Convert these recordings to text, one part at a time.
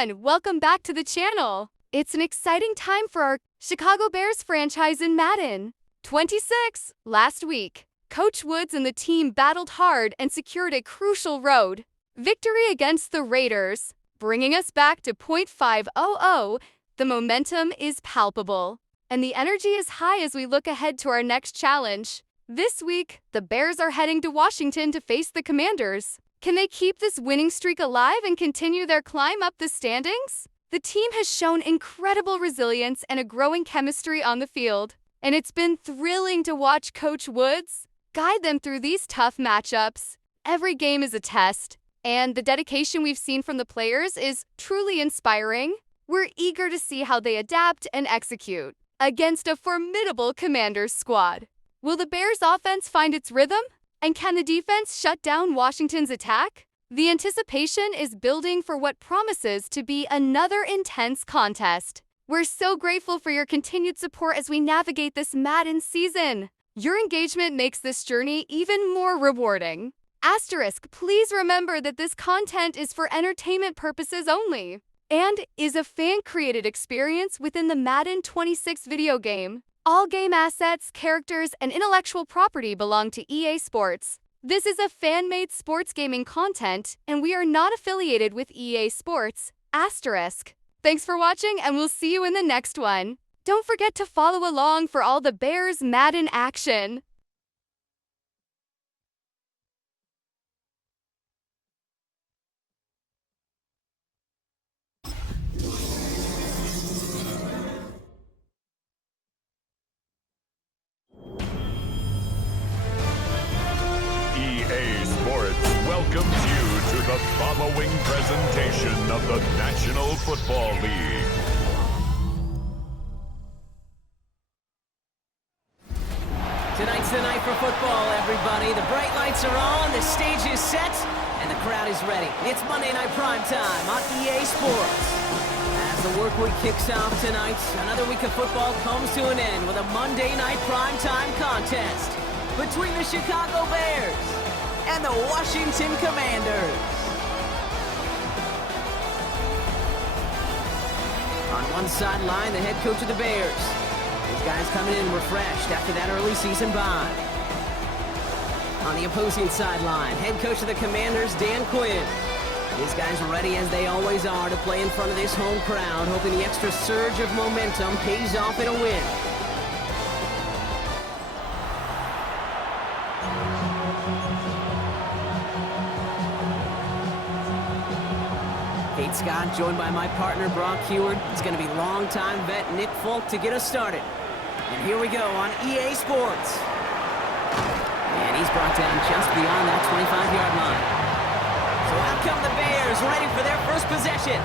everyone, welcome back to the channel. It's an exciting time for our Chicago Bears franchise in Madden 26. Last week, Coach Woods and the team battled hard and secured a crucial road victory against the Raiders, bringing us back to .500. The momentum is palpable, and the energy is high as we look ahead to our next challenge. This week, the Bears are heading to Washington to face the Commanders. Can they keep this winning streak alive and continue their climb up the standings? The team has shown incredible resilience and a growing chemistry on the field, and it's been thrilling to watch Coach Woods guide them through these tough matchups. Every game is a test, and the dedication we've seen from the players is truly inspiring. We're eager to see how they adapt and execute against a formidable Commanders squad. Will the Bears' offense find its rhythm? And can the defense shut down Washington's attack? The anticipation is building for what promises to be another intense contest. We're so grateful for your continued support as we navigate this Madden season. Your engagement makes this journey even more rewarding. Asterisk, please remember that this content is for entertainment purposes only and is a fan-created experience within the Madden 26 video game. All game assets, characters, and intellectual property belong to EA Sports. This is a fan-made sports gaming content, and we are not affiliated with EA Sports. Asterisk. Thanks for watching, and we'll see you in the next one. Don't forget to follow along for all the Bears Madden action. EA Sports welcomes you to the following presentation of the National Football League. Tonight's the night for football, everybody. The bright lights are on, the stage is set, and the crowd is ready. It's Monday Night Prime Time on EA Sports. As the work week kicks off tonight, another week of football comes to an end with a Monday Night Prime Time contest between the Chicago Bears and the Washington Commanders. On one sideline, the head coach of the Bears. These guys coming in refreshed after that early season bye. On the opposing sideline, head coach of the Commanders, Dan Quinn. These guys are ready as they always are to play in front of this home crowd, hoping the extra surge of momentum pays off in a win. Kate Scott, joined by my partner, Brock Heward. It's going to be longtime vet Nick Folk to get us started. And here we go on EA Sports. And he's brought down just beyond that 25-yard line. So out come the Bears, ready for their first possession.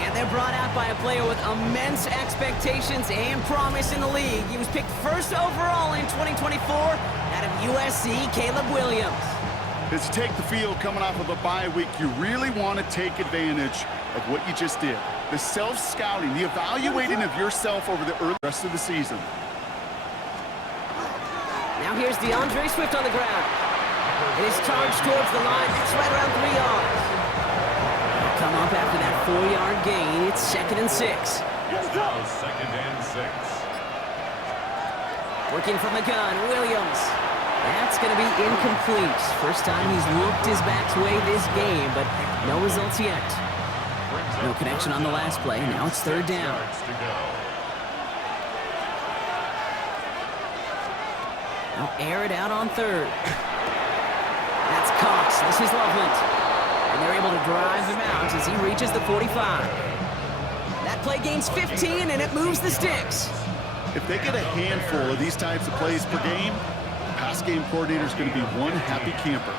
And they're brought out by a player with immense expectations and promise in the league. He was picked first overall in 2024 out of USC, Caleb Williams. As you take the field coming off of a bye week, you really want to take advantage of what you just did. The self-scouting, the evaluating of yourself over the rest of the season. Now here's DeAndre Swift on the ground. And his charge towards the line. It's right around 3 yards. Come up after that 4-yard gain. It's 2nd and 6. It's now 2nd and 6. Working from the gun, Williams. That's going to be incomplete. First time he's looked his back's way this game, but no results yet. No connection on the last play. Now it's 3rd down. Now air it out on 3rd. That's Cox. This is Loveland. And they're able to drive him out as he reaches the 45. That play gains 15, and it moves the sticks. If they get a handful of these types of plays per game, pass game coordinator is going to be one happy camper.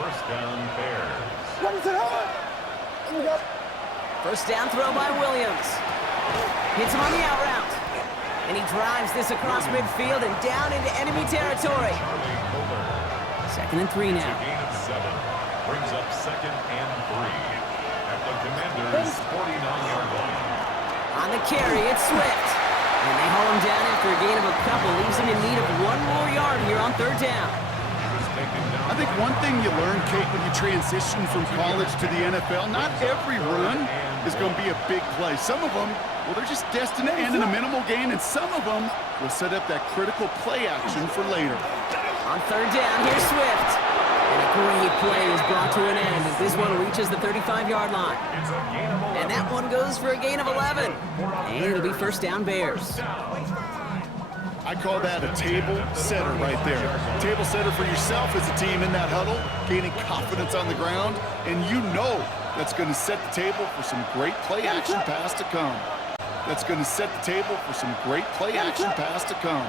First down, Bears. First down throw by Williams. Hits him on the out route. And he drives this across midfield and down into enemy territory. 2nd and 3 now. Gain of 7. Brings up 2nd and 3. At the Commanders' 49-yard line. On the carry, it's Swift. And they haul him down after a gain of a couple. Leaves him in need of 1 more yard here on 3rd down. He was taken down think one thing you learn, Kate, when you transition from college to the NFL, not every run is going to be a big play. Some of them, well, they're just destined to end in a minimal gain, and some of them will set up that critical play action for later. On third down, here's Swift. And a great play is brought to an end as this one reaches the 35-yard line. And that one goes for a gain of 11. And it'll be first down Bears. I call that a table setter right there. Table setter for yourself as a team in that huddle, gaining confidence on the ground, and you know that's going to set the table for some great play action pass to come. That's going to set the table for some great play action pass to come.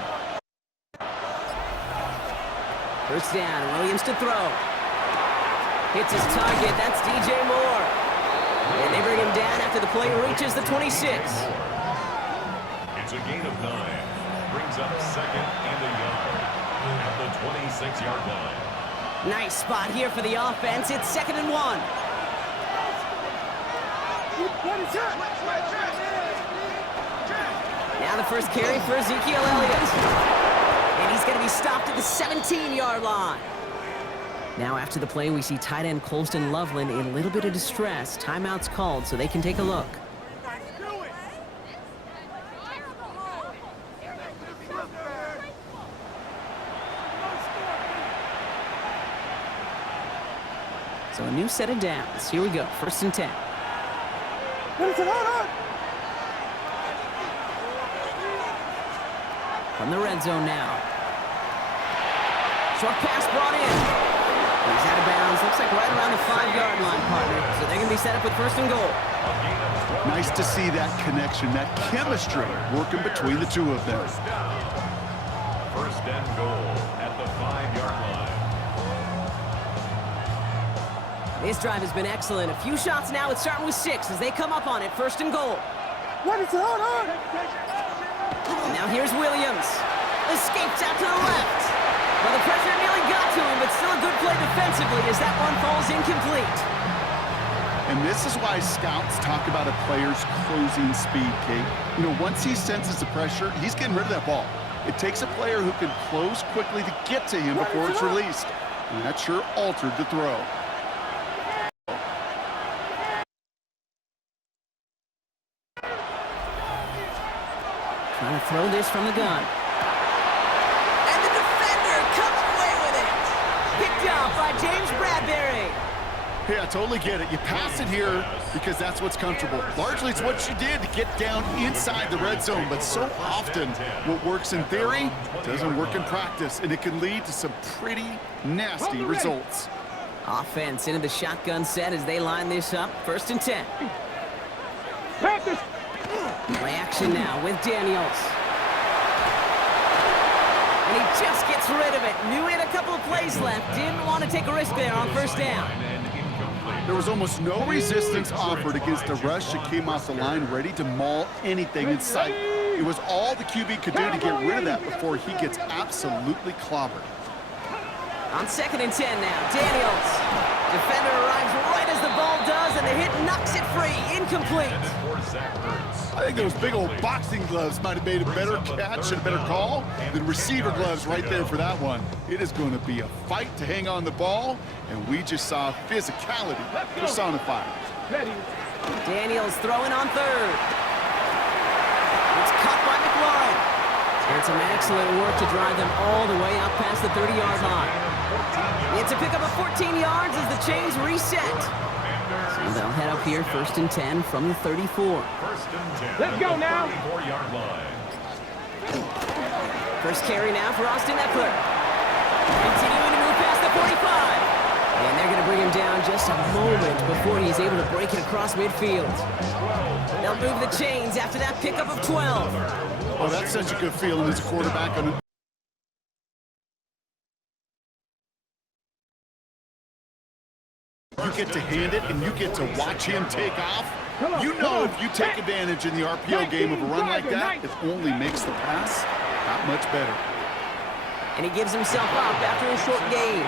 First down, Williams to throw. Hits his target, that's DJ Moore. And they bring him down after the play reaches the 26. It's a gain of 9. Brings up second and a yard at the 26-yard line. Nice spot here for the offense. It's 2nd and 1. Now the first carry for Ezekiel Elliott. And he's going to be stopped at the 17-yard line. Now after the play, we see tight end Colston Loveland in a little bit of distress. Timeout's called so they can take a look. So a new set of downs. Here we go, 1st and 10. From the red zone now. Short pass brought in. He's out of bounds. Looks like right around the 5-yard line, partner. So they're going to be set up with 1st and goal. Nice to see that connection, that chemistry working between the two of them. 1st and goal at the 5-yard line. This drive has been excellent. A few shots now. It's starting with 6 as they come up on it. 1st and goal. And now here's Williams. Escapes out to the left. Well, the pressure nearly got to him, but still a good play defensively as that one falls incomplete. And this is why scouts talk about a player's closing speed, Kate. You know, once he senses the pressure, he's getting rid of that ball. It takes a player who can close quickly to get to him before it's released. And that sure altered the throw. Trying to throw this from the gun. And the defender comes away with it. Picked off by James Bradbury. Yeah, I totally get it. You pass it here because that's what's comfortable. Largely, it's what you did to get down inside the red zone. But so often, what works in theory doesn't work in practice, and it can lead to some pretty nasty results. Offense into the shotgun set as they line this up. 1st and 10. Panthers. Play action now with Daniels. And he just gets rid of it. Knew he had a couple of plays left. Didn't want to take a risk there on 1st down. There was almost no resistance offered against a rush that came off the line ready to maul anything in sight. It was all the QB could do to get rid of that before he gets absolutely clobbered. On 2nd and 10 now, Daniels. Defender arrives right as the ball does, and the hit knocks it free. Incomplete. I think those big old boxing gloves might have made a better catch and a better call than receiver gloves right there for that one. It is going to be a fight to hang on the ball, and we just saw physicality personified. Daniels throwing on 3rd. It's caught by McLaurin. And some excellent work to drive them all the way up past the 30-yard line. It's a pickup of 14 yards as the chains reset. So they'll head up here 1st and 10 from the 34. 1st and 10. Let's go now. 34-yard line. First carry now for Austin Eckler. Continuing to move past the 45. And they're going to bring him down just a moment before he's able to break it across midfield. They'll move the chains after that pickup of 12. Oh, that's such a good feeling as a quarterback. You get to hand it and you get to watch him take off. You know if you take advantage in the RPO game of a run like that, it only makes the pass that much better. And he gives himself up after a short gain.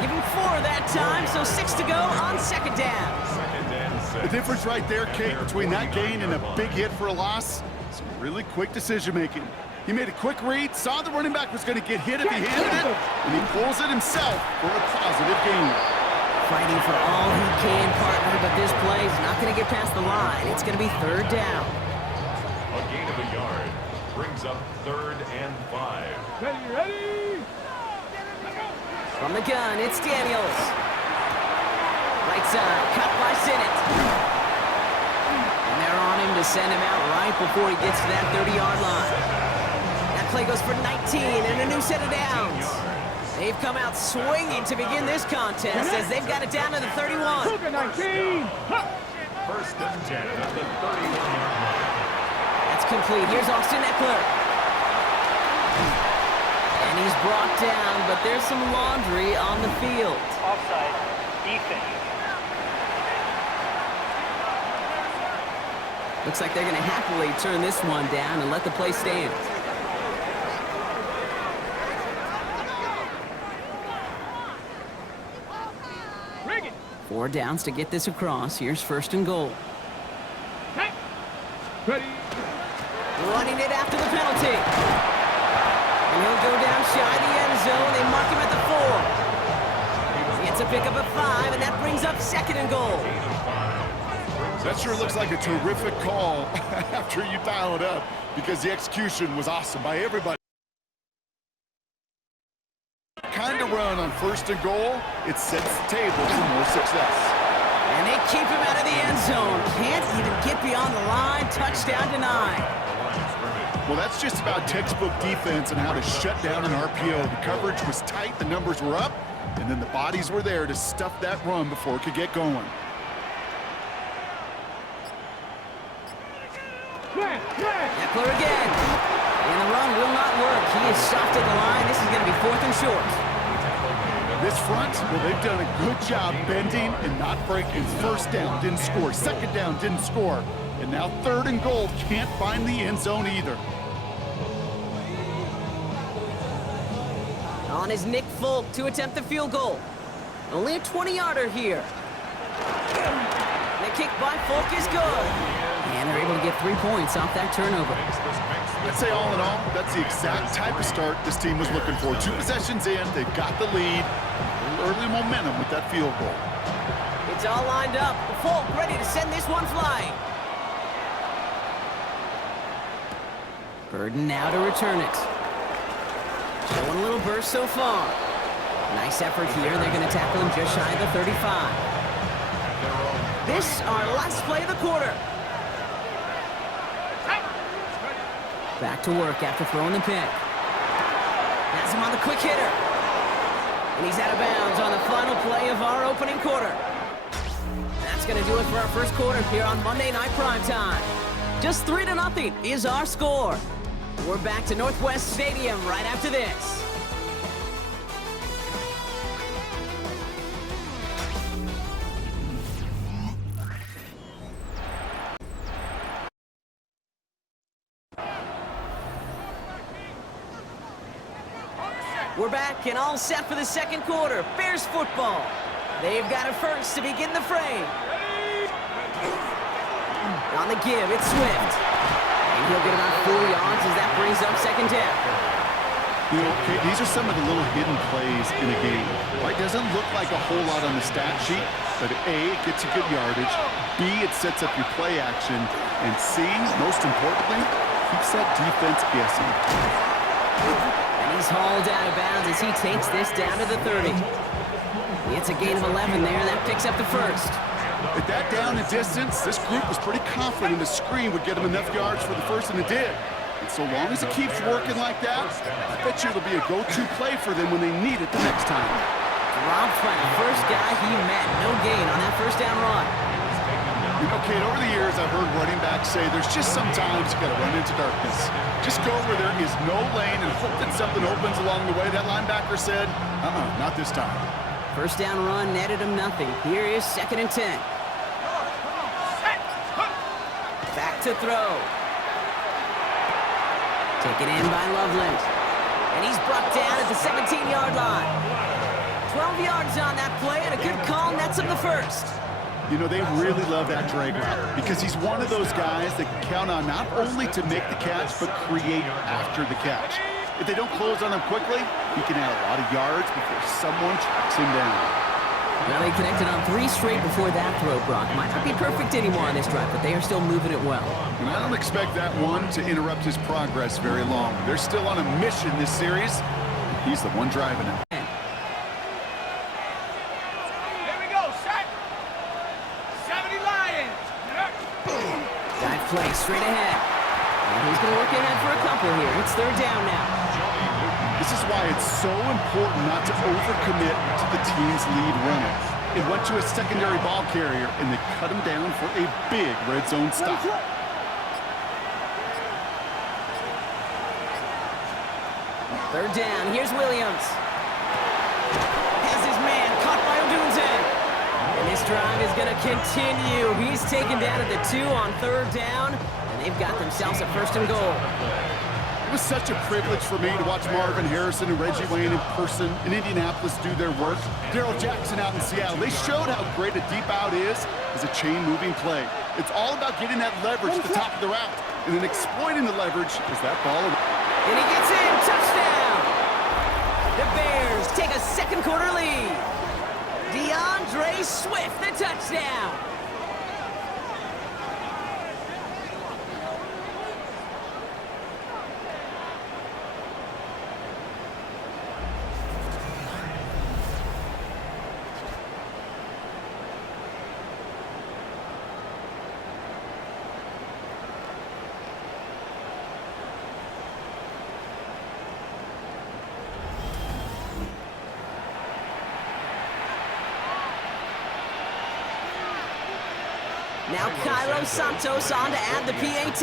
Give him 4 that time, so 6 to go on 2nd down. The difference right there, Kate, between that gain and a big hit for a loss, some really quick decision-making. He made a quick read, saw the running back was going to get hit if he handed it, and he pulls it himself for a positive gain. Fighting for all he can, partner, but this play is not going to get past the line. It's going to be third down. A gain of a yard brings up 3rd and 5. Ready? From the gun, it's Daniels. Right side, cut by Sinnott. And they're on him to send him out right before he gets to that 30-yard line. That play goes for 19 and a new set of downs. They've come out swinging to begin this contest as they've got it down to the 31. 19. 1st and 10 at the 31-yard line. That's complete. Here's Austin Eckler. And he's brought down, but there's some laundry on the field. Offside. Defense. Looks like they're going to happily turn this one down and let the play stand. Bring it. 4 downs to get this across. Here's 1st and goal. Hey. Ready? Running it after the penalty. And he'll go down shy of the end zone. They mark him at the 4. He gets a pickup of 5, and that brings up 2nd and goal. That sure looks like a terrific call after you dial it up, because the execution was awesome by everybody. Kind of run on 1st and goal, it sets the table for more success. And they keep him out of the end zone. Can't even get beyond the line. Touchdown denied. Well, that's just about textbook defense and how to shut down an RPO. The coverage was tight, the numbers were up, and then the bodies were there to stuff that run before it could get going. Eckler again. And the run will not work. He is stopped at the line. This is going to be 4th and short. This front, well, they've done a good job bending and not breaking. 1st down, didn't score. 2nd down, didn't score. And now 3rd and goal, can't find the end zone either. On is Nick Folk to attempt the field goal. Only a 20-yarder here. The kick by Folk is good. And they're able to get 3 points off that turnover. I'd say all in all, that's the exact type of start this team was looking for. 2 possessions in, they've got the lead. Early momentum with that field goal. It's all lined up. Folk ready to send this one flying. Burden now to return it. Showing a little burst so far. Nice effort here. They're going to tackle him just shy of the 35. This, our last play of the quarter. Back to work after throwing the pick. Has him on the quick hitter. And he's out of bounds on the final play of our opening quarter. That's going to do it for our first quarter here on Monday Night Primetime. Just 3-0 is our score. We're back to Northwest Stadium right after this. We're back and all set for the second quarter. Bears football. They've got it first to begin the frame. On the give, it's Swift. And he'll get about 4 yards as that brings up 2nd down. You know, Kate, these are some of the little hidden plays in a game. It doesn't look like a whole lot on the stat sheet, but A, it gets you good yardage. B, it sets up your play action. And C, most importantly, keeps that defense guessing. And he's hauled out of bounds as he takes this down to the 30. It's a gain of 11 there. That picks up the first. At that down and distance, this group was pretty confident the screen would get them enough yards for the first, and it did. And so long as it keeps working like that, I bet you it'll be a go-to play for them when they need it the next time. Dropped by the first guy he met. No gain on that first down run. You know, Kate, over the years, I've heard running backs say there's just sometimes you got to run into darkness. Just go where there is no lane and hope that something opens along the way. That linebacker said, not this time. First down run netted him nothing. Here is 2nd and 10. Back to throw. Taken in by Loveland. And he's brought down at the 17-yard line. 12 yards on that play and a good call nets him the first. You know, they really love that drag route because he's one of those guys that count on not only to make the catch, but create after the catch. If they don't close on him quickly, he can add a lot of yards before someone tracks him down. Well, they connected on 3 straight before that throw, Brock. Might not be perfect anymore on this drive, but they are still moving it well. And I don't expect that one to interrupt his progress very long. They're still on a mission this series. He's the one driving it. Play straight ahead. And he's going to look ahead for a couple here. It's 3rd down now. This is why it's so important not to overcommit to the team's lead runner. It went to a secondary ball carrier, and they cut him down for a big red zone stop. 3rd down. Here's Williams. Has his man caught by Odunze. And this drive is going to continue. He's taken down at the 2 on 3rd down, and they've got themselves a 1st and goal. It was such a privilege for me to watch Marvin Harrison and Reggie Wayne in person in Indianapolis do their work. Darrell Jackson out in Seattle. They showed how great a deep out is as a chain-moving play. It's all about getting that leverage at the top of the route and then exploiting the leverage as that ball. And he gets in. Touchdown! The Bears take a 2nd quarter lead. DeAndre Swift, the touchdown. Now Cairo Santos on to add the PAT.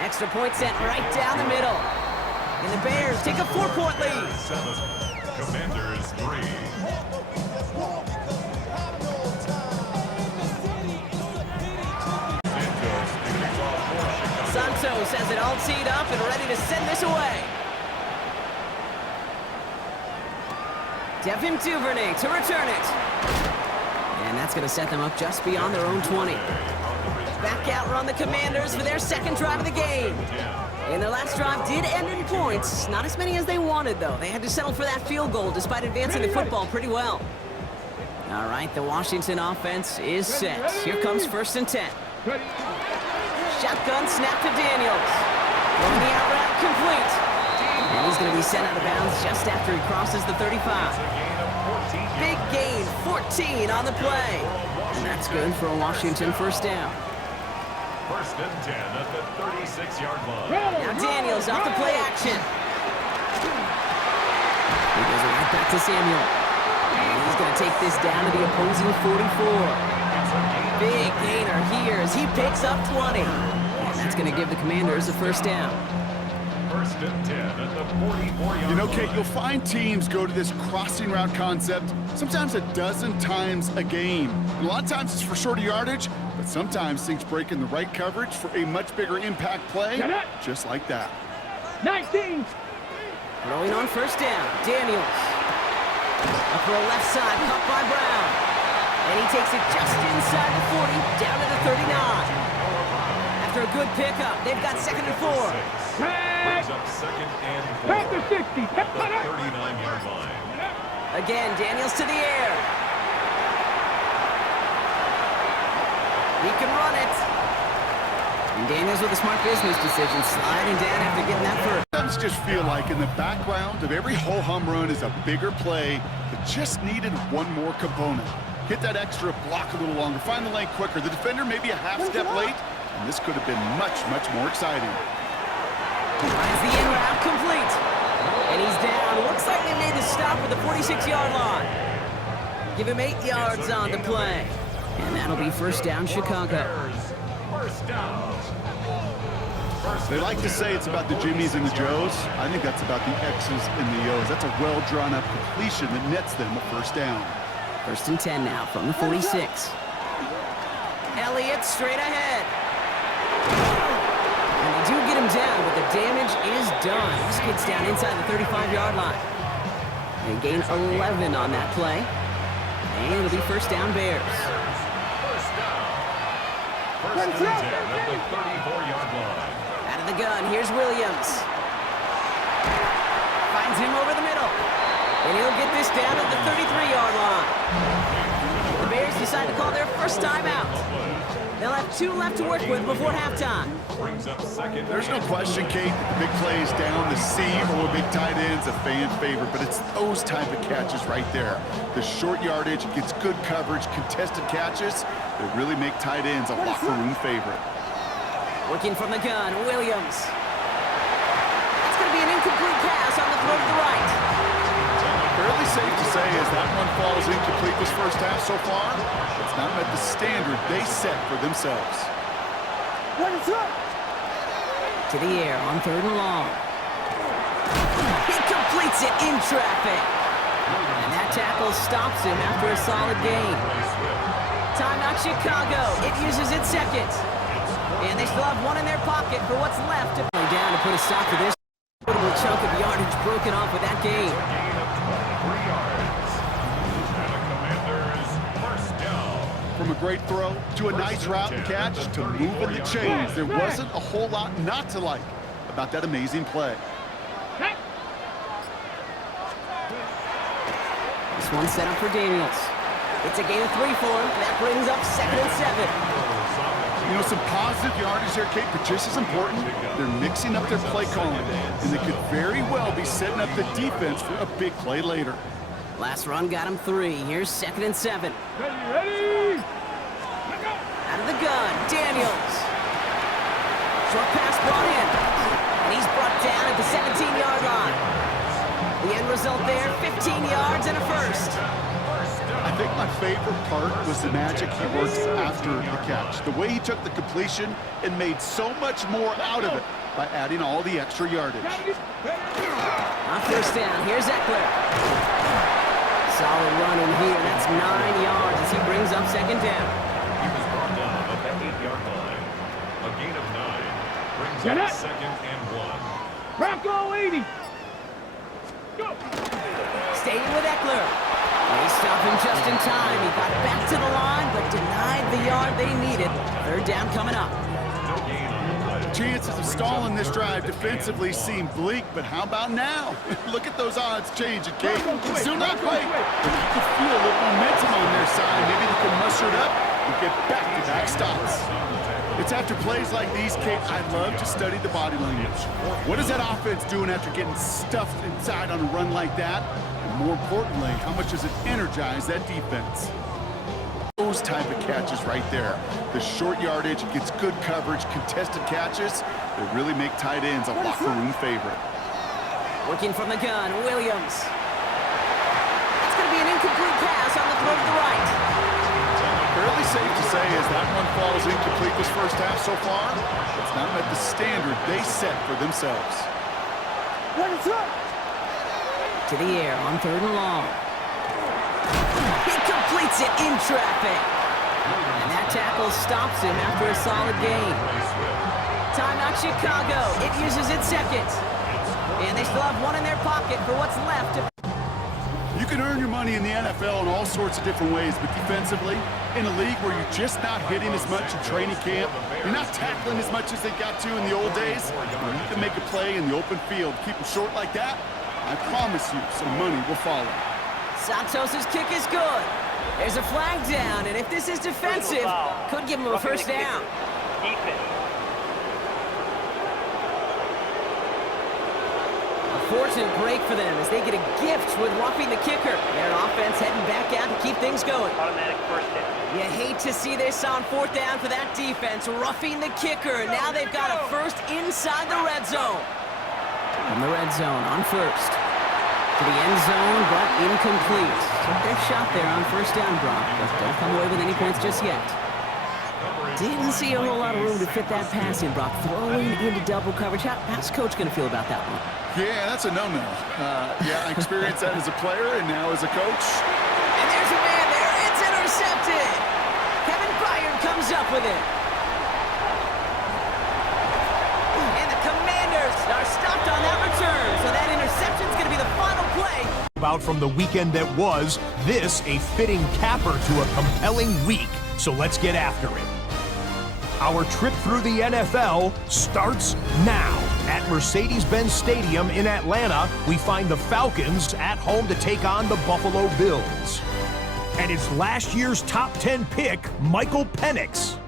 Extra point sent right down the middle. And the Bears take a 4-point lead. 7, Commanders 3. Santos has it all teed up and ready to send this away. Devin Duvernay to return it. And that's going to set them up just beyond their own 20. Back out run the Commanders for their 2nd drive of the game. And their last drive did end in points. Not as many as they wanted, though. They had to settle for that field goal despite advancing the football pretty well. All right, the Washington offense is set. Here comes 1st and 10. Shotgun snap to Daniels. Throwing the out route complete. And he's going to be sent out of bounds just after he crosses the 35. Big gain, 14 on the play. And that's good for a Washington 1st down. 1st and 10 at the 36-yard line. Now Daniels off the play action. He goes right back to Samuel. And he's going to take this down to the opposing 44. Big gainer here as he picks up 20. And that's going to give the Commanders a 1st down. 1st and 10 at the 44-yard. You know, Kate, you'll find teams go to this crossing route concept sometimes a dozen times a game. And a lot of times it's for shorter yardage, but sometimes things break in the right coverage for a much bigger impact play, just like that. 19. Throwing on 1st down, Daniels. Up the left side, caught by Brown. And he takes it just inside the 40, down to the 39. After a good pickup, they've got 2nd and 4. Brings up 2nd and 4. Back to 60. At the 39-yard line. Again, Daniels to the air. He can run it. And Daniels with a smart business decision, sliding down after getting that first. Sometimes just feel like in the background of every ho-hum run is a bigger play that just needed one more component. Hit that extra block a little longer, find the lane quicker. The defender may be a half step late, and this could have been much, much more exciting. Finds the in route complete. And he's down. Looks like they made the stop at the 46-yard line. Give him 8 yards on the play. And that'll be 1st down, Chicago. 1st down. They like to say it's about the Jimmies and the Joes. I think that's about the X's and the O's. That's a well-drawn-up completion that nets them a 1st down. 1st and 10 now from the 46. Elliott straight ahead. And they do get him him down, but the damage is done. He skids down inside the 35-yard line. They gain 11 on that play. And it'll be first down Bears. First down. First and 10 at the 34-yard line. Out of the gun, here's Williams. Finds him over the middle. And he'll get this down at the 33-yard line. The Bears decide to call their first timeout. They'll have 2 left to work with before halftime. There's no question, Kate, that the big plays down the seam or big tight ends a fan favorite, but it's those type of catches right there. The short yardage, gets good coverage, contested catches that really make tight ends a locker room favorite. Working from the gun, Williams. That's going to be an incomplete pass on the throw to the right. Fairly safe to say as that one falls incomplete this first half so far, it's not met the standard they set for themselves. To the air on 3rd and long. He completes it in traffic. And that tackle stops him after a solid gain. Timeout Chicago. It uses its second. And they still have 1 in their pocket for what's left. Down to put a stop to this notable chunk of yardage broken off with that gain. From a great throw to a nice route and catch to moving the chains, there wasn't a whole lot not to like about that amazing play. This one's set up for Daniels. It's a gain of 3 for him. That brings up 2nd and 7. You know, some positive yardage there, Kate, but just as important, they're mixing up their play calling, and they could very well be setting up the defense for a big play later. Last run got him 3. Here's 2nd and 7. Ready? Out of the gun, Daniels. Short pass brought in. And he's brought down at the 17-yard line. The end result there, 15 yards and a first. I think my favorite part was the magic he worked after the catch. The way he took the completion and made so much more out of it by adding all the extra yardage. On first down, here's Eckler. Solid run in here. That's 9 yards as he brings up 2nd down. He was brought down at the 8-yard line. A gain of 9 brings Get up it. 2nd and 1. Bronco 80. Go. Staying with Eckler. They stopped him just in time. He got back to the line, but denied the yard they needed. 3rd down coming up. No gain on the play. Chances of stalling this drive defensively seem bleak, but how about now? Look at those odds changing, Kate. Still not quite, but you can feel a little momentum on their side. Maybe they can muster it up and get back-to-back stops. It's after plays like these, Kate, I love to study the body language. What is that offense doing after getting stuffed inside on a run like that? And more importantly, how much does it energize that defense? Those type of catches right there. The short yardage, gets good coverage, contested catches that really make tight ends a locker room favorite. Working from the gun, Williams. That's going to be an incomplete pass on the throw to the right. Fairly safe to say as that one falls incomplete this first half so far, it's not met the standard they set for themselves. To the air on 3rd and long. He completes it in traffic. And that tackle stops him after a solid gain. Timeout Chicago. It uses its second. And they still have 1 in their pocket for what's left. You can earn your money in the NFL in all sorts of different ways, but defensively, in a league where you're just not hitting as much in training camp, you're not tackling as much as they got to in the old days, when you can make a play in the open field, keep them short like that, I promise you some money will follow. Santos' kick is good. There's a flag down, and if this is defensive, could give him a first down. Defense. Fortunate break for them as they get a gift with roughing the kicker. Their offense heading back out to keep things going. Automatic first down. You hate to see this on 4th down for that defense, roughing the kicker. Now they've got a first inside the red zone. From the red zone on first. To the end zone, but incomplete. Took their shot there on first down, Brock, but don't come away with any points just yet. Didn't see a whole lot of room to fit that pass in, Brock. Throwing into double coverage. How's Coach going to feel about that one? Yeah, that's a no-no. Yeah, I experienced that as a player and now as a coach. And there's a man there. It's intercepted. Kevin Byard comes up with it. And the are stopped on that return, so that interception's going to be the final play. About from the weekend that was, this a fitting capper to a compelling week. So let's get after it. Our trip through the NFL starts now. At Mercedes-Benz Stadium in Atlanta, we find the Falcons at home to take on the Buffalo Bills. And it's last year's top 10 pick, Michael Penix.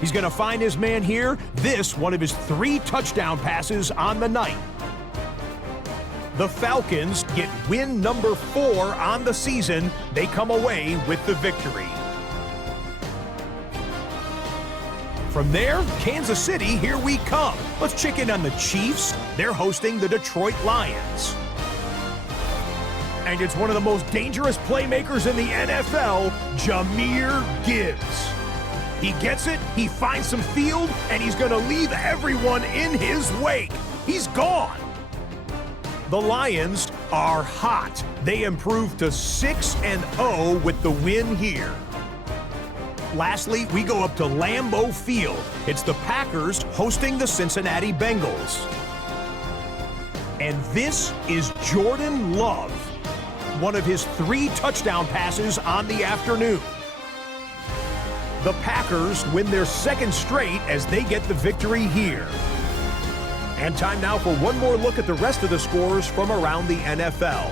He's going to find his man here. This, one of his 3 touchdown passes on the night. The Falcons get win number 4 on the season. They come away with the victory. From there, Kansas City, here we come. Let's check in on the Chiefs. They're hosting the Detroit Lions. And it's one of the most dangerous playmakers in the NFL, Jahmyr Gibbs. He gets it, he finds some field, and he's going to leave everyone in his wake. He's gone. The Lions are hot. They improved to 6-0 with the win here. Lastly, we go up to Lambeau Field. It's the Packers hosting the Cincinnati Bengals. And this is Jordan Love, one of his 3 touchdown passes on the afternoon. The Packers win their 2nd straight as they get the victory here. And time now for one more look at the rest of the scores from around the NFL.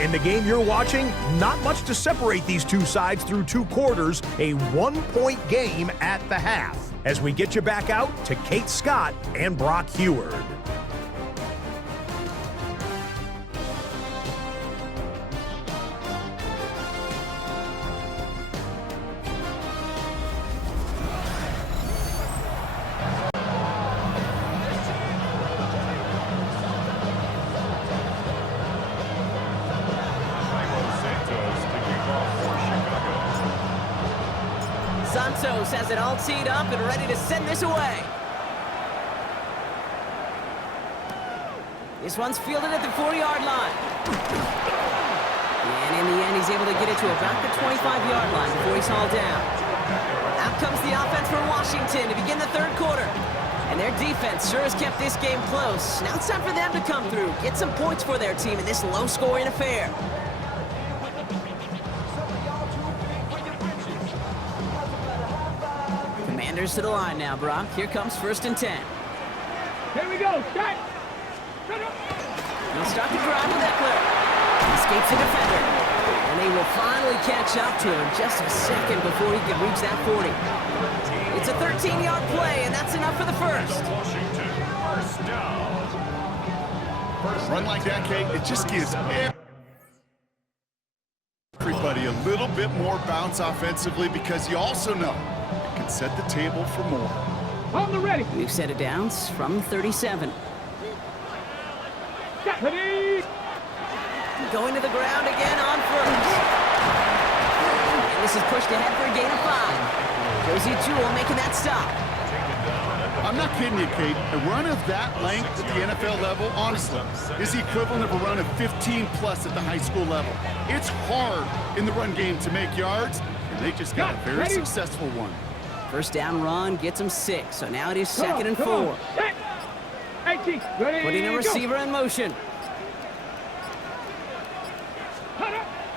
In the game you're watching, not much to separate these two sides through 2 quarters, a 1-point game at the half. As we get you back out to Kate Scott and Brock Heward. Santos has it all teed up and ready to send this away. This one's fielded at the 40-yard line. And in the end, he's able to get it to about the 25-yard line before he's hauled down. Out comes the offense for Washington to begin the 3rd quarter. And their defense sure has kept this game close. Now it's time for them to come through, get some points for their team in this low-scoring affair. Commanders to the line now, Brock. Here comes 1st and 10. Here we go. Start. They'll start the drive with Eckler. Escapes the defender. And they will finally catch up to him just a second before he can reach that 40. It's a 13-yard play, and that's enough for the first. Washington, first down. Run like that, Kate, it just gives everybody a little bit more bounce offensively because you also know it can set the table for more. On the ready. We've set it down from 37. Ready. Going to the ground again on 1st. And this is pushed ahead for a gain of 5. Josie Jewell making that stop. I'm not kidding you, Kate. A run of that length at the NFL level, honestly, is the equivalent of a run of 15-plus at the high school level. It's hard in the run game to make yards, and they just got a very successful one. First down run gets him 6, so now it is 2nd and 4. Ready. Putting a receiver in motion.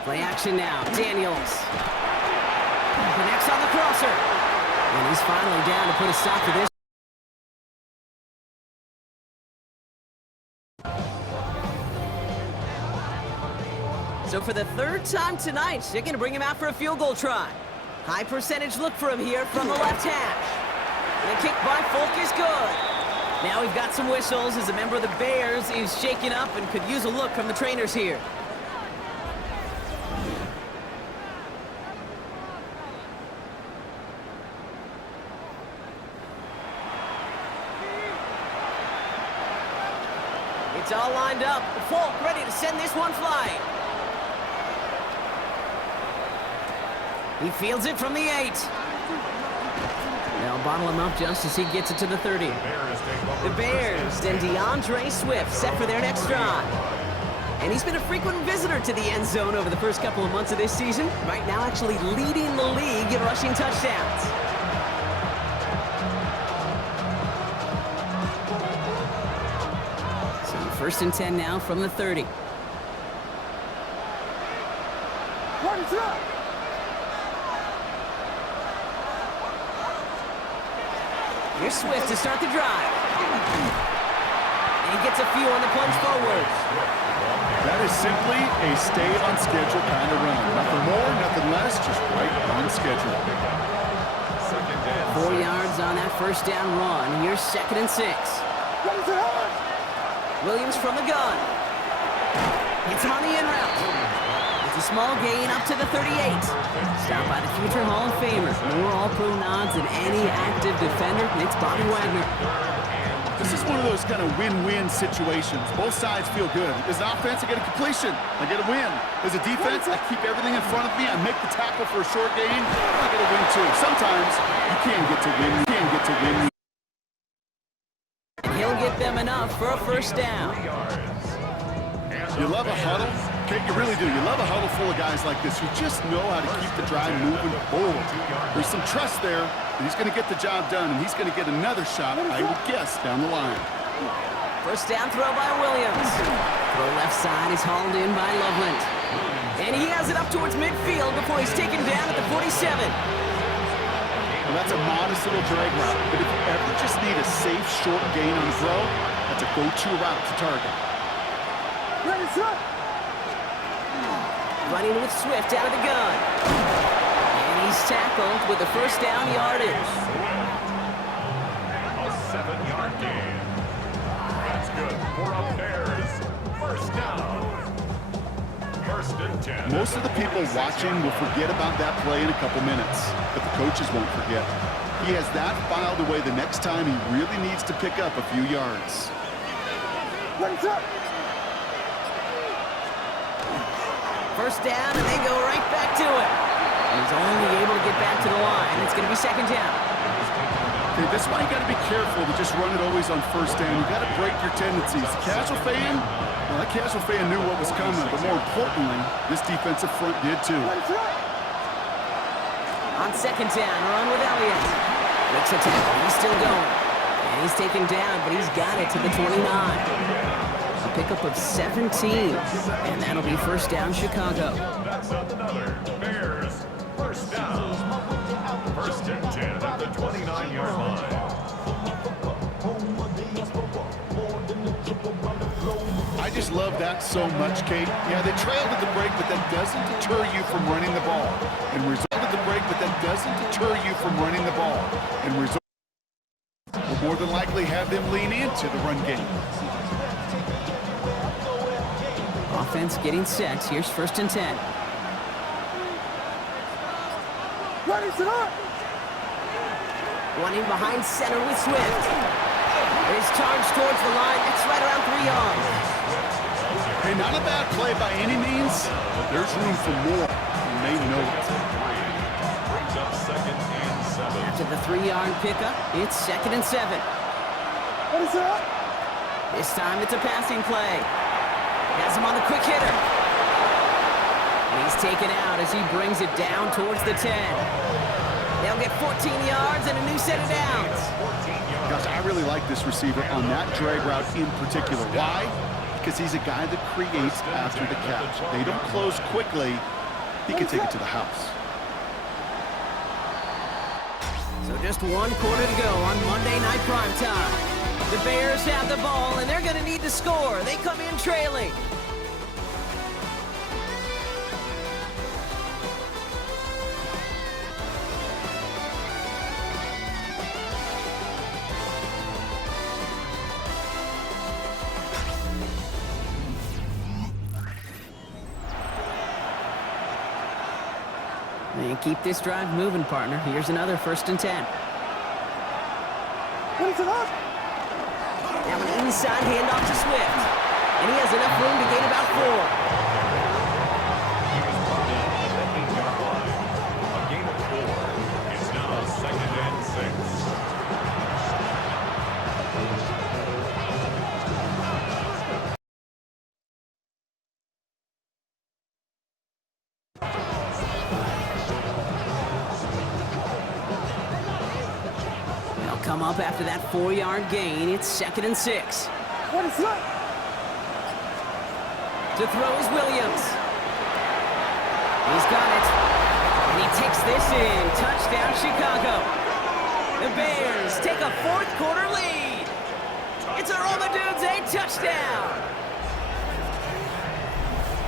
Play action now. Daniels. Connects on the crosser. And he's finally down to put a stop to this. So for the 3rd time tonight, they're going to bring him out for a field goal try. High percentage look for him here from the left hash. And the kick by Folk is good. Now we've got some whistles as a member of the Bears is shaken up and could use a look from the trainers here. It's all lined up. Folk ready to send this one flying. He fields it from the 8. They'll bottle him up just as he gets it to the 30. The Bears and DeAndre Swift set for their next drive. And he's been a frequent visitor to the end zone over the first couple of months of this season. Right now actually leading the league in rushing touchdowns. First and 10 now from the 30. Here's Swift to start the drive. And he gets a few on the plunge forward. That is simply a stay on schedule kind of run. Nothing more, nothing less, just right on schedule. 4 yards on that first down run. Here's second and 6. Williams from the gun. Hits him on the in route. It's a small gain up to the 38. Stopped by the future Hall of Famer. More All-Pro nods than any active defender. It's Bobby Wagner. This is one of those kind of win-win situations. Both sides feel good. As an offense, I get a completion. I get a win. As a defense, I keep everything in front of me. I make the tackle for a short gain. I get a win, too. Sometimes you can get to win. You can get to win. And he'll get them enough for a first down. You love a huddle. Okay, you really do. You love a huddle full of guys like this who just know how to keep the drive moving forward. There's some trust there, and he's going to get the job done, and he's going to get another shot, I would guess, down the line. First down throw by Williams. Throw left side is hauled in by Loveland. And he has it up towards midfield before he's taken down at the 47. Well, that's a modest little drag route, but if you ever just need a safe, short gain on the throw, that's a go-to route to target. Running with Swift out of the gun. And he's tackled with the first down yardage. A 7-yard gain. That's good for a Bears first down. First and 10. Most of the people watching will forget about that play in a couple minutes, but the coaches won't forget. He has that filed away the next time he really needs to pick up a few yards. First down, and they go right back to it. And he's only able to get back to the line. It's going to be second down. Okay, this is why you got to be careful to just run it always on first down. You got to break your tendencies. The casual fan, well, that casual fan knew what was coming, but more importantly, this defensive front did too. On second down, run with Elliott. Breaks a tackle. He's still going. And he's taken down, but he's got it to the 29. A pickup of 17. And that'll be first down, Chicago. That's another Bears first down. First and 10 at the 29-yard line. I just love that so much, Kate. Yeah, they trailed at the break, but that doesn't deter you from running the ball. And result at the break, but that doesn't deter you from running the ball. And result will more than likely have them lean into the run game. Offense getting set. Here's first and 10. Running behind center with Swift. His charge towards the line. It's right around 3 yards. Hey, not a bad play by any means, but there's room for more, and they know it. Brings up second and 7. After the 3-yard pickup, it's second and 7. This time it's a passing play. Has him on the quick hitter. And he's taken out as he brings it down towards the 10. They'll get 14 yards and a new set of downs. Gosh, I really like this receiver on that drag route in particular. Why? Because he's a guy that creates after the catch. They don't close quickly. He can take it to the house. So just 1 quarter to go on Monday Night Primetime. The Bears have the ball, and they're going to need to score. They come in trailing. And keep this drive moving, partner. Here's another first and 10. Now an inside handoff to Swift. And he has enough room to gain about 4. A game of 4. It's now second and 6. They'll come up after that 4-yard gain. It's second and 6. To throw is Williams. He's got it. And he takes this in. Touchdown, Chicago. The Bears take a fourth quarter lead. It's a Romadudes touchdown.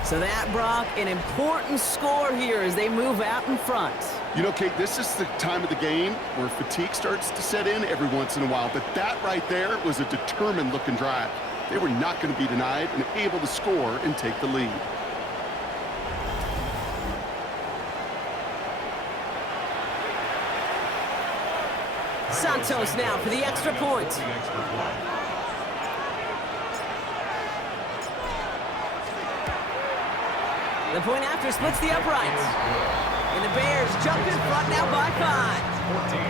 So that, Brock, an important score here as they move out in front. You know, Kate, this is the time of the game where fatigue starts to set in every once in a while. But that right there was a determined-looking drive. They were not going to be denied and able to score and take the lead. Santos now for the extra point. The point after splits the uprights. And the Bears jump in front now by 5. 14.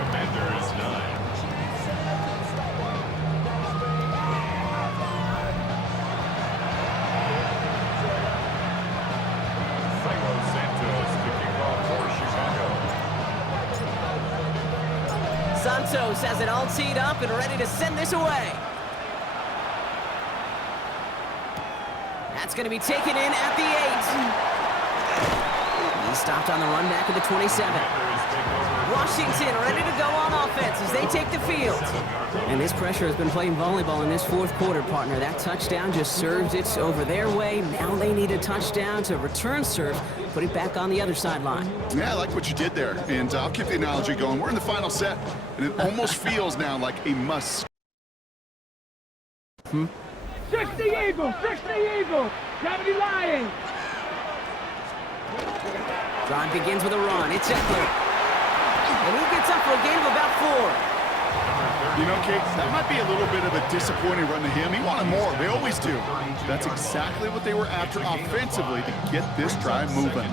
Commanders 9. Santos kicking off for Chicago. Santos has it all teed up and ready to send this away. That's going to be taken in at the 8. He's stopped on the run back at the 27. Washington ready to go on offense as they take the field. And this pressure has been playing volleyball in this fourth quarter, partner. That touchdown just served it over their way. Now they need a touchdown to return serve, put it back on the other sideline. Yeah, I like what you did there. And I'll keep the analogy going. We're in the final set, and it almost feels now like a must. 60 Eagles, 60 Eagles, 70 Lions. Drive begins with a run. It's Eckler. And he gets up for a gain of about 4. You know, Kate, that might be a little bit of a disappointing run to him. He wanted more. They always do. That's exactly what they were after offensively to get this drive moving.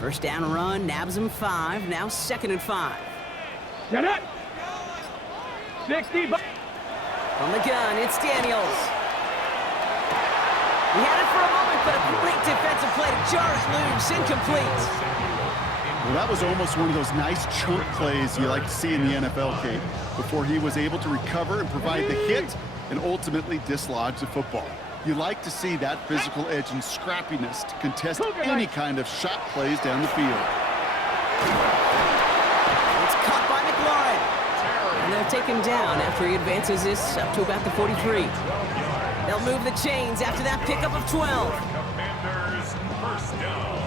First down run, nabs him 5. Now 2nd and 5. Get it. 60. From the gun, it's Daniels. He had it for a moment, but a great defensive play to jar it loose, incomplete. Well, that was almost one of those nice chunk plays you like to see in the NFL, Kate, before he was able to recover and provide the hit and ultimately dislodge the football. You like to see that physical edge and scrappiness to contest any kind of shot plays down the field. It's caught by McLaurin. And they'll take him down after he advances this up to about the 43. They'll move the chains after that pickup of 12. Commanders first down.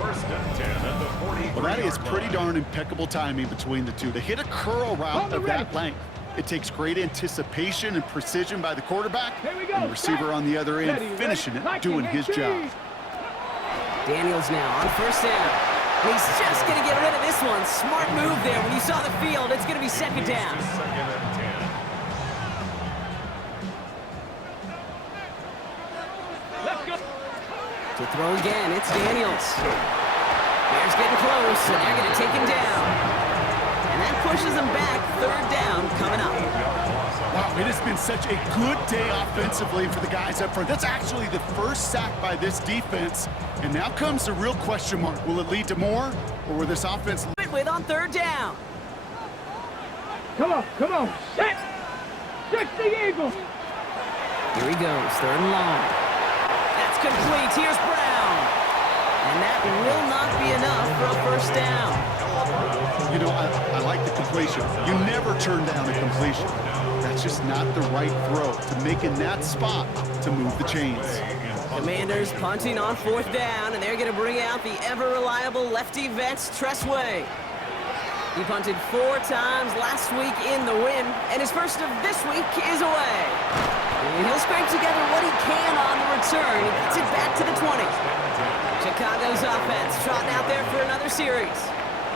First and 10 at the 40. Well, that is pretty darn impeccable timing between the two. To hit a curl route of that length, it takes great anticipation and precision by the quarterback, and the receiver on the other end finishing it, doing his job. Daniels now on first down. He's just going to get rid of this one. Smart move there. When you saw the field, it's going to be 2nd down. Second and 10. To throw again, it's Daniels. Bears getting close, and they're going to take him down. And that pushes him back. 3rd down coming up. Wow, it has been such a good day offensively for the guys up front. That's actually the first sack by this defense. And now comes the real question mark. Will it lead to more, or will this offense... With on 3rd down. Come on, come on. Set. 60 Eagles. Here he goes, 3rd and long. That's complete. Here's Brown. And that will not be enough for a first down. You know, I like the completion. You never turn down a completion. That's just not the right throw to make in that spot to move the chains. Commanders punting on 4th down, and they're going to bring out the ever-reliable lefty vet, Tressway. He punted 4 times last week in the win, and his first of this week is away. And he'll scrape together what he can on the return. He gets it back to the 20. Chicago's offense trotting out there for another series.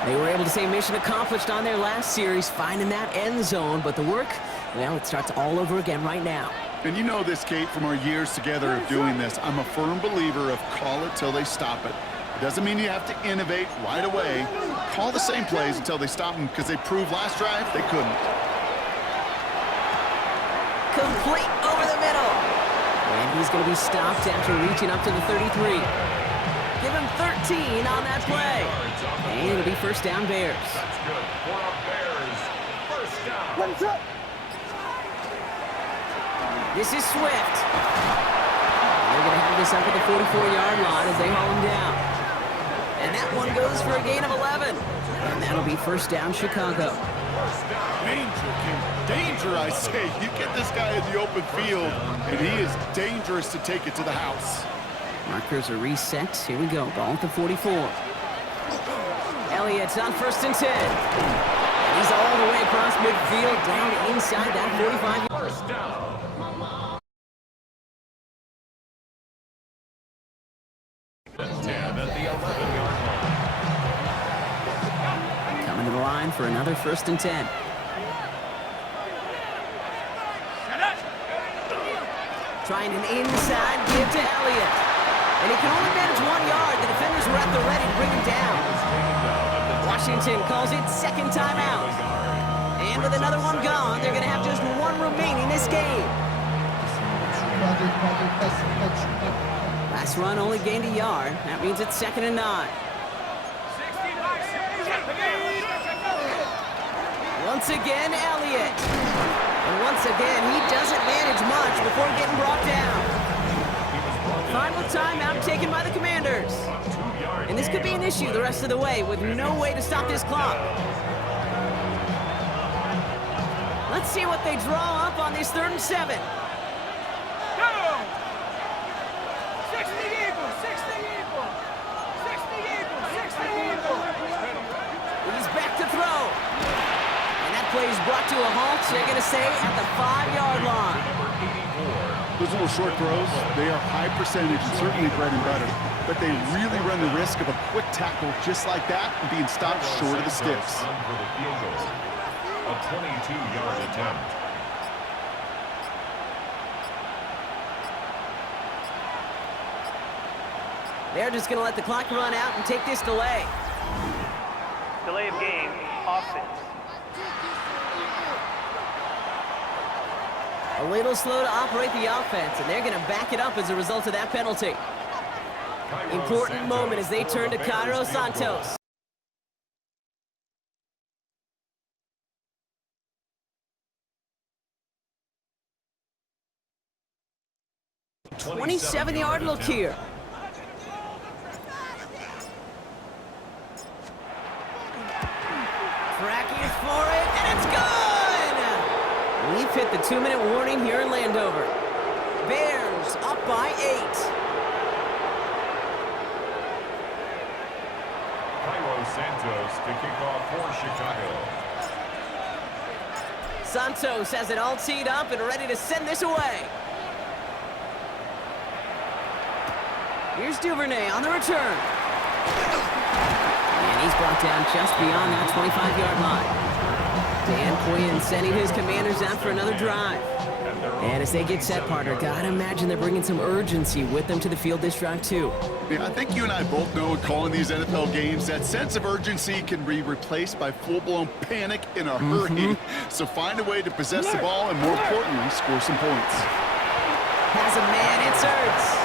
They were able to say mission accomplished on their last series, finding that end zone, but the work, well, it starts all over again right now. And you know this, Kate, from our years together of doing this. I'm a firm believer of call it till they stop it. It doesn't mean you have to innovate right away. Call the same plays until they stop them, because they proved last drive they couldn't. Complete over the middle. And he's going to be stopped after reaching up to the 33. Give him 13 on that play. And it'll be first down Bears. That's good for a Bears. First down. What's up? This is Swift. They're going to have this up at the 44-yard line as they haul him down. And that one goes for a gain of 11. And that'll be first down, Chicago. Danger, King. Danger, I say. You get this guy in the open field, and he is dangerous to take it to the house. Markers are reset. Here we go. Ball at the 44. Elliott's on 1st and 10. He's all the way across midfield, down inside that 45. First down. And 10 at the 11-yard line. Coming to the line for another 1st and 10. Trying an inside give to Elliott. And he can only manage 1 yard. The defenders were at the ready to bring him down. Washington calls it second timeout. And with another one gone, they're going to have just one remaining this game. Last run only gained a yard. That means it's 2nd and 9. Once again, Elliott. And once again, he doesn't manage much before getting brought down. Final timeout taken by the Commanders. And this could be an issue the rest of the way with no way to stop this clock. Let's see what they draw up on this 3rd and 7. Go! 60 Eagles, 60 Eagles, 60 Eagles, 60 Eagles. He's back to throw. And that play is brought to a halt, so they're going to stay at the 5-yard line. Those little short throws, they are high percentage and certainly bread and butter, but they really run the risk of a quick tackle just like that and being stopped short of the sticks. For the field goal. A 22-yard attempt. They're just going to let the clock run out and take this delay. Delay of game, offense. A little slow to operate the offense, and they're going to back it up as a result of that penalty. Important moment as they turn to Cairo Santos. A 27-yard look here. Tracking for it, and it's good! We've hit the 2-minute warning here in Landover. Bears up by 8. Cairo Santos to kick off for Chicago. Santos has it all teed up and ready to send this away. Here's Duvernay on the return. And he's brought down just beyond that 25-yard line. Dan Quinn sending his Commanders out for another drive. And as they get set, partner, gotta imagine they're bringing some urgency with them to the field this drive, too. Yeah, I think you and I both know in calling these NFL games, that sense of urgency can be replaced by full-blown panic in a hurry. So find a way to possess the ball and, more importantly, score some points. Has a man, it's Ertz.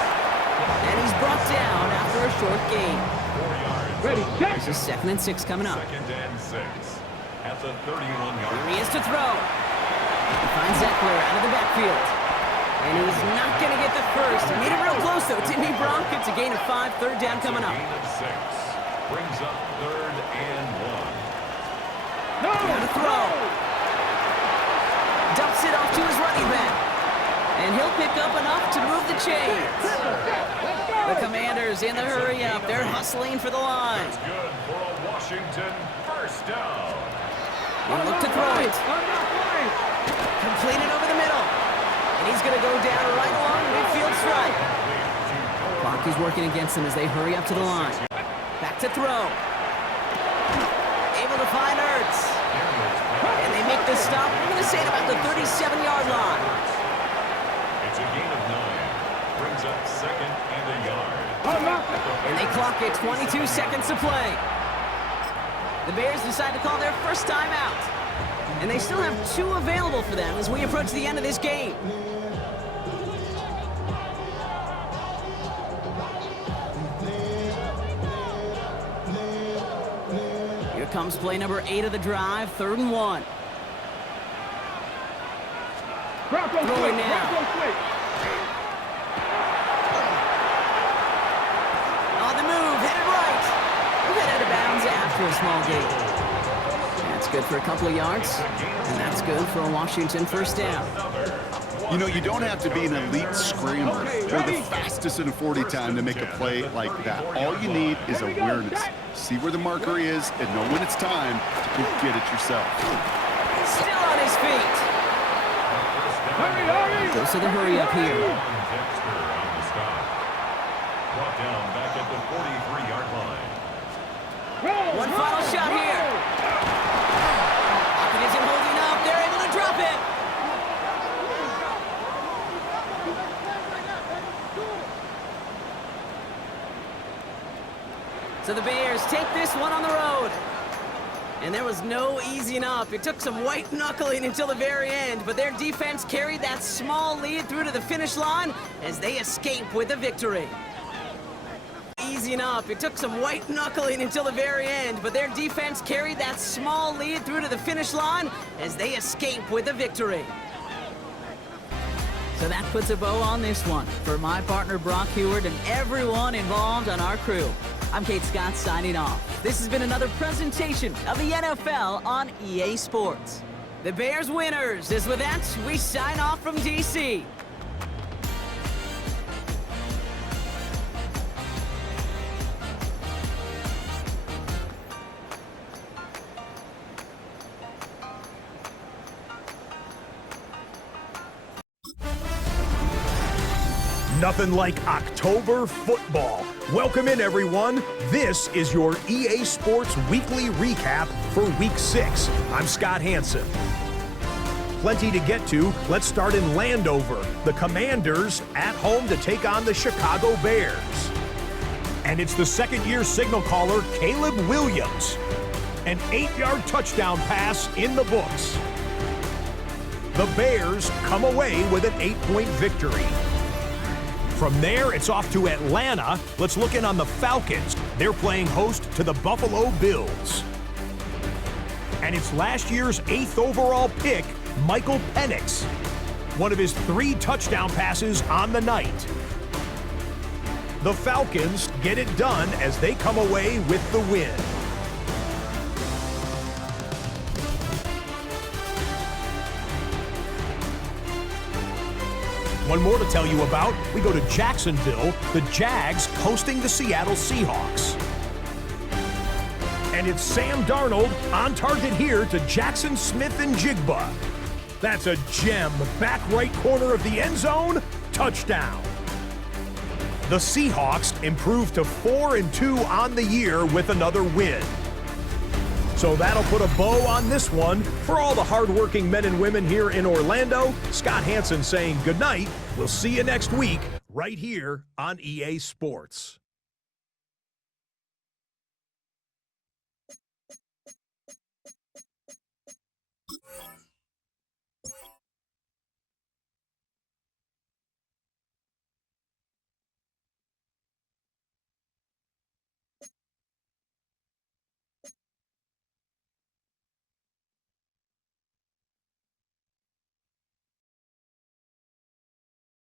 And he's brought down after a short gain. 4 yards. Ready, set. There's a 2nd and 6 coming up. 2nd and 6 at the 31-yard Here line. he is to throw. He finds Eckler out of the backfield. And he's not going to get the first. He made it real close, though, didn't he, Bronk? It's a gain of 5, 3rd down coming up. Gain of 6 brings up 3rd and 1. No! Down to throw. Dumps it off to his running back. And he'll pick up enough to move the chains. The Commanders in the hurry up. They're hustling for the line. That's good for a Washington first down. They look to throw it. Completed over the middle. And he's going to go down right along midfield stripe. Clock is working against them as they hurry up to the line. Back to throw. Able to find Ertz. And they make the stop. We're going to say at about the 37-yard line. It's a gain of 9. Brings up 2nd and a yard. And they clock it 22 seconds to play. The Bears decide to call their first timeout. And they still have 2 available for them as we approach the end of this game. Here comes play number 8 of the drive, 3rd and 1. Drop Throwing now. On the move, headed right. Head out of bounds after a small gain. That's good for a couple of yards, and that's good for a Washington first down. You know, you don't have to be an elite scrambler or the fastest in a 40 time to make a play like that. All you need is awareness. See where the marker is and know when it's time to go get it yourself. Still on his feet. Goes to the hurry up here. Brought down back at the 43-yard line. One final shot here. It isn't holding up. They're able to drop it. So the Bears take this one on the road. And there was no easing up. It took some white knuckling until the very end, but their defense carried that small lead through to the finish line as they escape with a victory. Easing up. It took some white knuckling until the very end, but their defense carried that small lead through to the finish line as they escape with a victory. So that puts a bow on this one. For my partner Brock Heward and everyone involved on our crew, I'm Kate Scott signing off. This has been another presentation of the NFL on EA Sports. The Bears winners, as with that, we sign off from DC. Nothing like October football. Welcome in, everyone. This is your EA Sports Weekly Recap for Week 6. I'm Scott Hansen. Plenty to get to. Let's start in Landover. The Commanders at home to take on the Chicago Bears. And it's the second-year signal caller, Caleb Williams. An 8-yard touchdown pass in the books. The Bears come away with an 8-point victory. From there, it's off to Atlanta. Let's look in on the Falcons. They're playing host to the Buffalo Bills. And it's last year's 8th overall pick, Michael Penix. One of his 3 touchdown passes on the night. The Falcons get it done as they come away with the win. One more to tell you about. We go to Jacksonville, the Jags hosting the Seattle Seahawks. And it's Sam Darnold on target here to Jackson Smith and Jigba. That's a gem. Back right corner of the end zone. Touchdown. The Seahawks improved to 4-2 on the year with another win. So that'll put a bow on this one. For all the hardworking men and women here in Orlando, Scott Hansen saying goodnight. We'll see you next week right here on EA Sports.